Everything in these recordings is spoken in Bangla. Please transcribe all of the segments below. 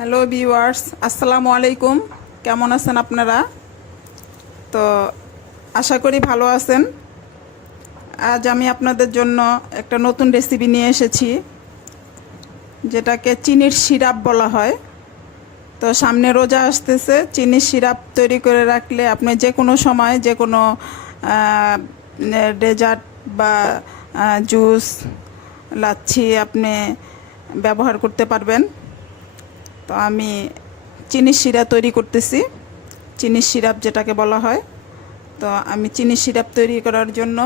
হ্যালো ভিউয়ার্স, আসসালামু আলাইকুম। কেমন আছেন আপনারা? তো আশা করি ভালো আছেন। আজ আমি আপনাদের জন্য একটা নতুন রেসিপি নিয়ে এসেছি, যেটাকে চিনির সিরাপ বলা হয়। তো সামনে রোজা আসতেছে, চিনির সিরাপ তৈরি করে রাখলে আপনি যে কোনো সময় যে কোনো ডেজার্ট বা জুস, লাচ্ছি আপনি ব্যবহার করতে পারবেন। তো আমি চিনির সিরাপ তৈরি করতেছি, চিনির সিরাপ যেটাকে বলা হয়। তো আমি চিনির সিরাপ তৈরি করার জন্য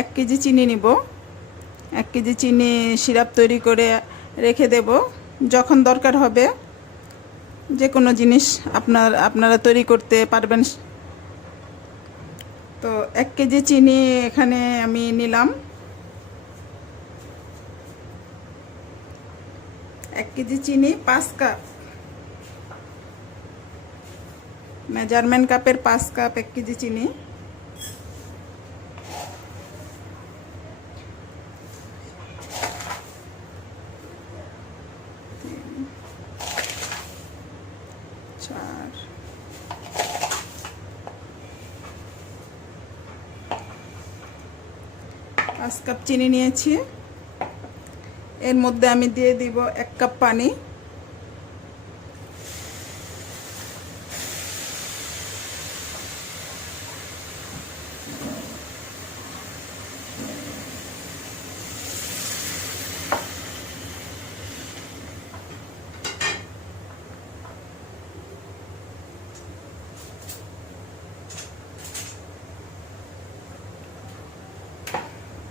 1 কেজি চিনি নিব। 1 কেজি চিনি সিরাপ তৈরি করে রেখে দেব। যখন দরকার হবে যে কোনো জিনিস আপনারা তৈরি করতে পারবেন। তো 1 কেজি চিনি এখানে আমি নিলাম। 1 কেজি চিনি 5 কাপ, মেজারমেন্ট কাপের 5 কাপ 1 কেজি চিনি। চার, 5 কাপ চিনি নিয়েছি। এর মধ্যে আমি দিয়ে দিব 1 কাপ পানি।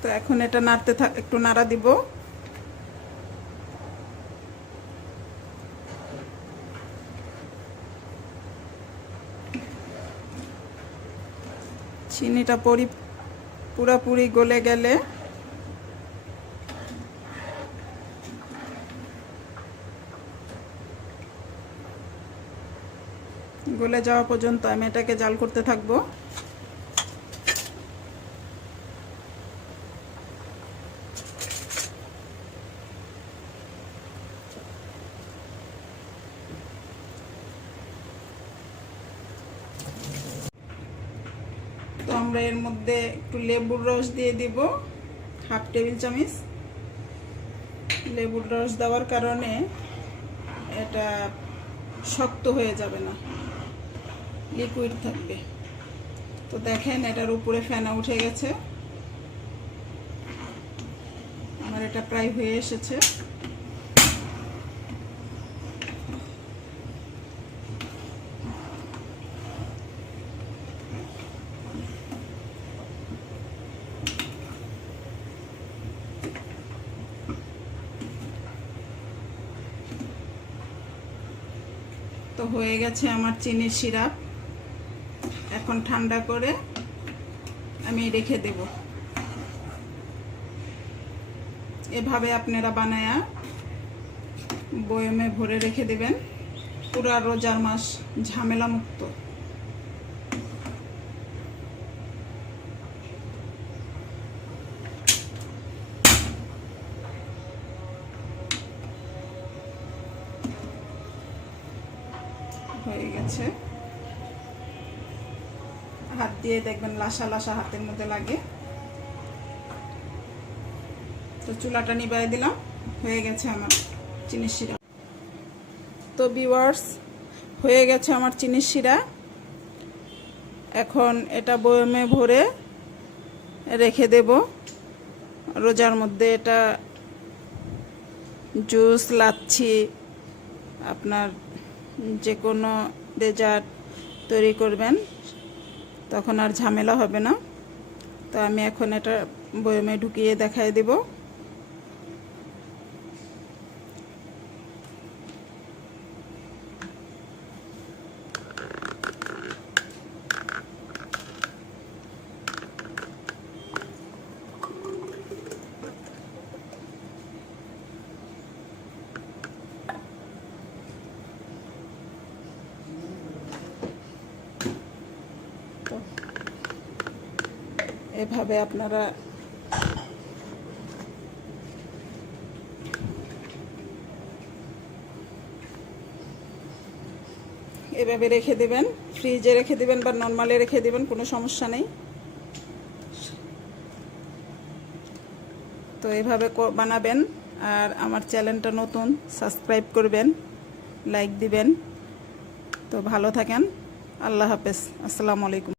তো এখন এটা একটু নাড়া দিব। চিনিটা পুরোপুরি গলে গেলে গলে যাওয়া পর্যন্ত আমি এটাকে জাল করতে থাকবো। তো আমরা এর মধ্যে একটু লেবুর রস দিয়ে দিব, 1/2 টেবিল চামচ। লেবুর রস দেওয়ার কারণে এটা শক্ত হয়ে যাবে না, লিকুইড থাকবে। তো দেখেন এটার উপরে ফেনা উঠে গেছে, আমার এটা প্রায় হয়ে এসেছে। তো হয়ে গেছে আমার চিনির সিরাপ। এখন ঠান্ডা করে আমি রেখে দেব। এভাবে আপনারা বানায়া বয়মে ভরে রেখে দেবেন, পুরা রোজার মাস ঝামেলা মুক্ত। হয়ে গেছে। হাত দিয়ে দেখবেন লাসা লাসা হাতের মধ্যে লাগে। তো চুলাটা নিভিয়ে দিলাম, হয়ে গেছে আমার চিনির সিরাপ। তো ভিউয়ার্স, হয়ে গেছে আমার চিনির সিরাপ। এখন এটা বয়মে ভরে রেখে দেব। রোজার মধ্যে এটা জুস, লাচ্ছি, আপনার যে কোনো ডেজার্ট তৈরি করবেন, তখন আর ঝামেলা হবে না। তো আমি এখন এটা বয়মে ঢুকিয়ে দেখাই দেব। এভাবে আপনারা এভাবে রেখে দেবেন, ফ্রিজে রেখে দেবেন বা নর্মালে রেখে দেবেন, কোনো সমস্যা নেই। তো এভাবে বানাবেন। আর আমার চ্যানেলটা নতুন, সাবস্ক্রাইব করবেন, লাইক দিবেন। তো ভালো থাকেন। আল্লাহ হাফেজ। আসসালামু আলাইকুম।